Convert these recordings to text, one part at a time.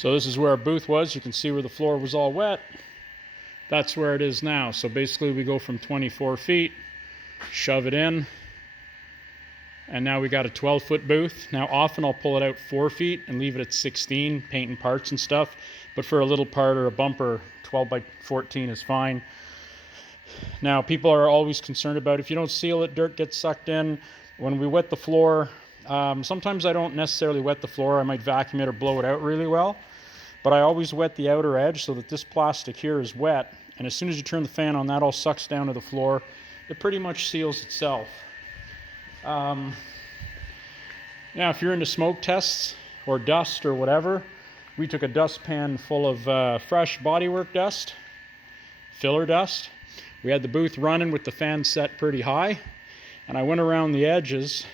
So this is where our booth was. You can see where the floor was all wet. That's where it is now. So basically we go from 24 feet, shove it in, and now we got a 12-foot booth. Now often I'll pull it out 4 feet and leave it at 16, painting parts and stuff. But for a little part or a bumper, 12 by 14 is fine. Now people are always concerned about if you don't seal it, dirt gets sucked in. When we wet the floor, sometimes I don't necessarily wet the floor. I might vacuum it or blow it out really well. But I always wet the outer edge so that this plastic here is wet. And as soon as you turn the fan on, that all sucks down to the floor. It pretty much seals itself. Now, if you're into smoke tests or dust or whatever, we took a dustpan full of fresh bodywork dust, filler dust. We had the booth running with the fan set pretty high, and I went around the edges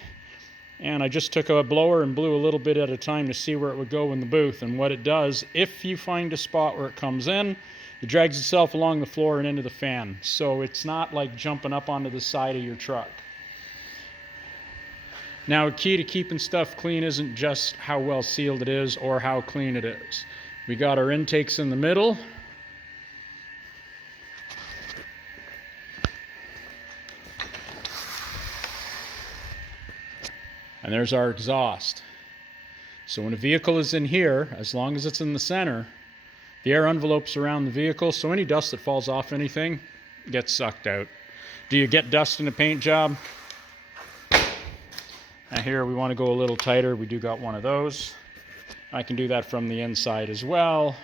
and I just took a blower and blew a little bit at a time to see where it would go in the booth. And what it does, if you find a spot where it comes in, it drags itself along the floor and into the fan. So it's not like jumping up onto the side of your truck. Now, a key to keeping stuff clean isn't just how well sealed it is or how clean it is. We got our intakes in the middle. And there's our exhaust. So when a vehicle is in here, as long as it's in the center, the air envelopes around the vehicle, so any dust that falls off anything gets sucked out. Do you get dust in a paint job? Now here we want to go a little tighter. We do got one of those. I can do that from the inside as well.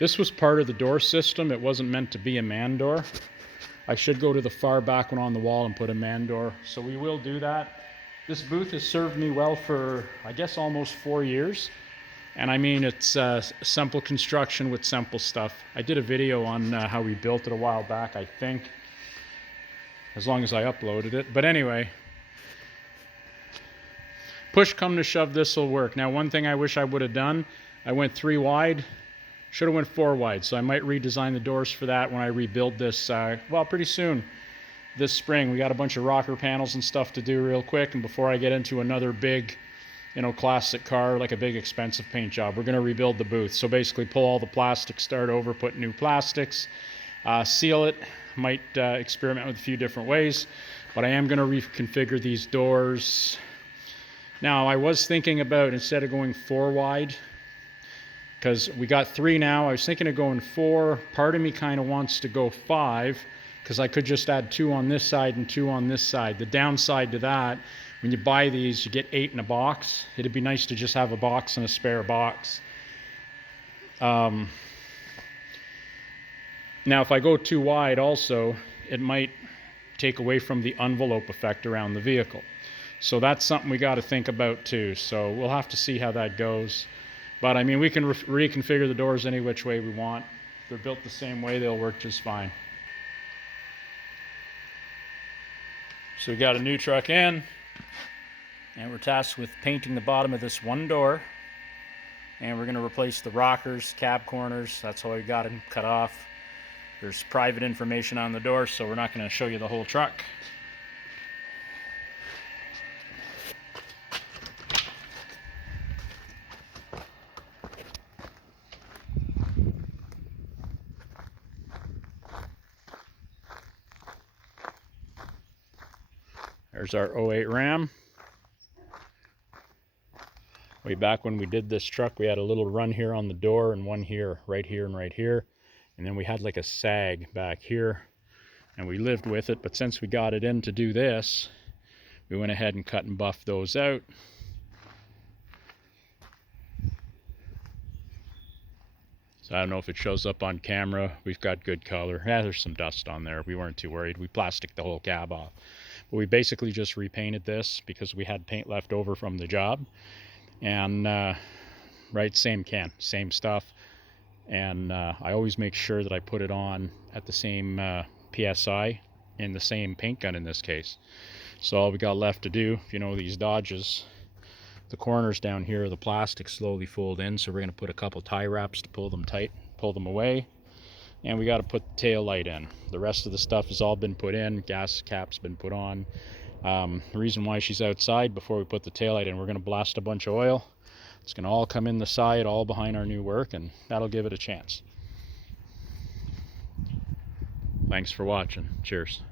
This was part of the door system. It wasn't meant to be a man door. I should go to the far back one on the wall and put a man door. So we will do that. This booth has served me well for, I guess, almost 4 years. And I mean, it's simple construction with simple stuff. I did a video on how we built it a while back, I think. As long as I uploaded it. But anyway, push come to shove, this will work. Now, one thing I wish I would have done, I went 3 wide. Should have went 4 wide, so I might redesign the doors for that when I rebuild this, well, pretty soon this spring. We got a bunch of rocker panels and stuff to do real quick, and before I get into another big, classic car, like a big expensive paint job, we're going to rebuild the booth. So basically pull all the plastic, start over, put new plastics, seal it. Might experiment with a few different ways, but I am going to reconfigure these doors. Now, I was thinking about, instead of going 4 wide, because we got 3 now. I was thinking of going 4. Part of me kind of wants to go 5, because I could just add 2 on this side and 2 on this side. The downside to that, when you buy these, you get 8 in a box. It'd be nice to just have a box and a spare box. Now, if I go too wide also, it might take away from the envelope effect around the vehicle. So that's something we got to think about too. So we'll have to see how that goes. But I mean, we can reconfigure the doors any which way we want. If they're built the same way, they'll work just fine. So we got a new truck in, and we're tasked with painting the bottom of this one door. And we're going to replace the rockers, cab corners. That's all we got them cut off. There's private information on the door, so we're not going to show you the whole truck. There's our 08 Ram. Way back when we did this truck, we had a little run here on the door and one here, right here and right here. And then we had like a sag back here, and we lived with it. But since we got it in to do this, we went ahead and cut and buffed those out. So I don't know if it shows up on camera. We've got good color. Yeah, there's some dust on there. We weren't too worried. We plasticed the whole cab off. But we basically just repainted this because we had paint left over from the job. And, right, same can, same stuff. And I always make sure that I put it on at the same PSI in the same paint gun in this case. So all we got left to do, if you know these Dodges, the corners down here, the plastic slowly fold in, so we're going to put a couple tie wraps to pull them tight, pull them away. And we got to put the tail light in. The rest of the stuff has all been put in. Gas cap's been put on. The reason why she's outside, before we put the tail light in, we're going to blast a bunch of oil It's going to all come in the side, all behind our new work, and that'll give it a chance. Thanks for watching. Cheers.